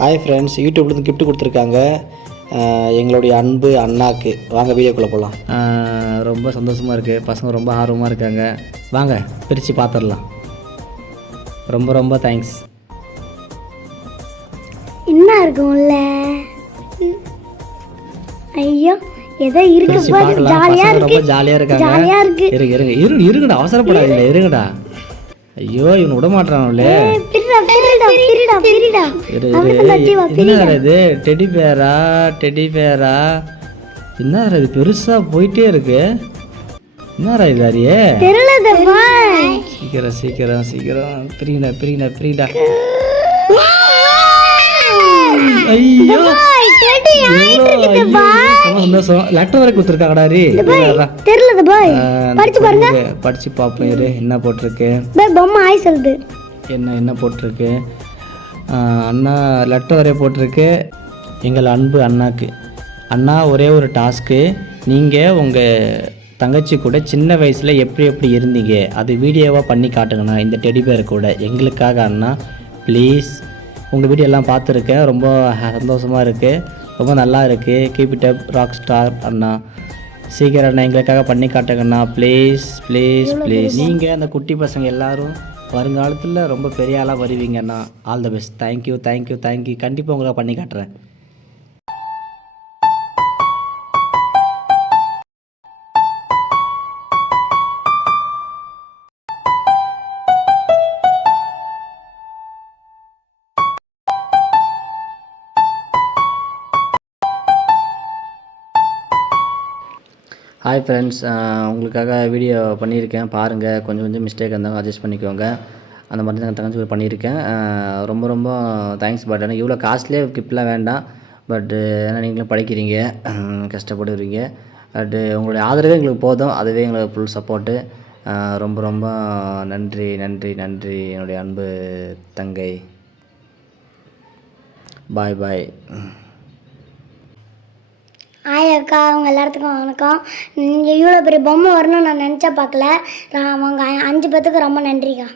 Hi friends, யூடியூப்லேருந்து gift கொடுத்துருக்காங்க எங்களுடைய அன்பு அண்ணாக்கு. வாங்க வீடியோக்குள்ளே போகலாம். ரொம்ப சந்தோஷமாக இருக்குது, பசங்க ரொம்ப ஆர்வமாக இருக்காங்க. வாங்க பிரித்து பார்த்துடலாம். ரொம்ப ரொம்ப தேங்க்ஸ். என்ன இருக்கும்ல? ஐயோ ஏதோ இருக்கு பாரு, ஜாலியா இருக்கு. ரொம்ப ஜாலியாக இருக்காங்க. ஜாலியா இருக்கு. இருங்கடா, அவசரப்படாதீங்க, இருங்கடா. ஐயோ இவன் விட மாட்டானே. என்ன இது டெடி பேரா? என்ன இது பெருசா போயிட்டே இருக்கு? என்னடா இது அரியே? சீக்கிரம் பிரிங்கடா. ஐயோ சந்தோஷம். லெட்டர் வரை கொடுத்துருக்காங்கடா. படிச்சு பார்ப்போம் இரு. என்ன போட்டிருக்கு? என்ன போட்டிருக்கு? அண்ணா லெட்டர் வரைய போட்டிருக்கு. எங்கள் அன்பு அண்ணாக்கு. அண்ணா, ஒரே ஒரு டாஸ்க்கு. நீங்கள் உங்கள் தங்கச்சி கூட சின்ன வயசில் எப்படி இருந்தீங்க அது வீடியோவாக பண்ணி காட்டுங்கண்ணா, இந்த டெடி பேர் கூட எங்களுக்காக. அண்ணா ப்ளீஸ். உங்கள் வீடியோ எல்லாம் பார்த்துருக்கேன், ரொம்ப சந்தோஷமாக இருக்குது, ரொம்ப நல்லா இருக்குது. Keep it up rock star அண்ணா. சீக்கிரம் அண்ணா எங்களுக்காக பண்ணி காட்டுங்கண்ணா, ப்ளீஸ். நீங்கள் அந்த குட்டி பசங்க எல்லோரும் வருங்காலத்தில் ரொம்ப பெரிய ஆளாக வருவீங்கண்ணா. All the best. தேங்க்யூ. கண்டிப்பாக உங்களை பண்ணி காட்டுறேன். ஹாய் ஃப்ரெண்ட்ஸ், உங்களுக்காக வீடியோ பண்ணியிருக்கேன், பாருங்கள். கொஞ்சம் மிஸ்டேக் இருந்தாலும் அட்ஜஸ்ட் பண்ணிக்கோங்க. அந்த மாதிரி தான் தங்கச்சி பண்ணியிருக்கேன். ரொம்ப தேங்க்ஸ். பட் ஆனால் இவ்வளோ காஸ்ட்லியே கிஃப்ட்லாம் வேண்டாம். பட்டு ஏன்னா நீங்களும் படிக்கிறீங்க, கஷ்டப்படுவீங்க. பட்டு உங்களுடைய ஆதரவே எங்களுக்கு போதும், அதுவே எங்களுக்கு ஃபுல் சப்போர்ட்டு. ரொம்ப நன்றி. என்னுடைய அன்பு தங்கை. பாய். ஹாய் அக்கா, அவங்க எல்லாத்துக்கும் வணக்கம். நீங்கள் இவ்வளோ பெரிய பொம்மை வரணும்னு நான் நினச்சா பார்க்கல. அவங்க 5 பேத்துக்கு ரொம்ப நன்றிக்கா.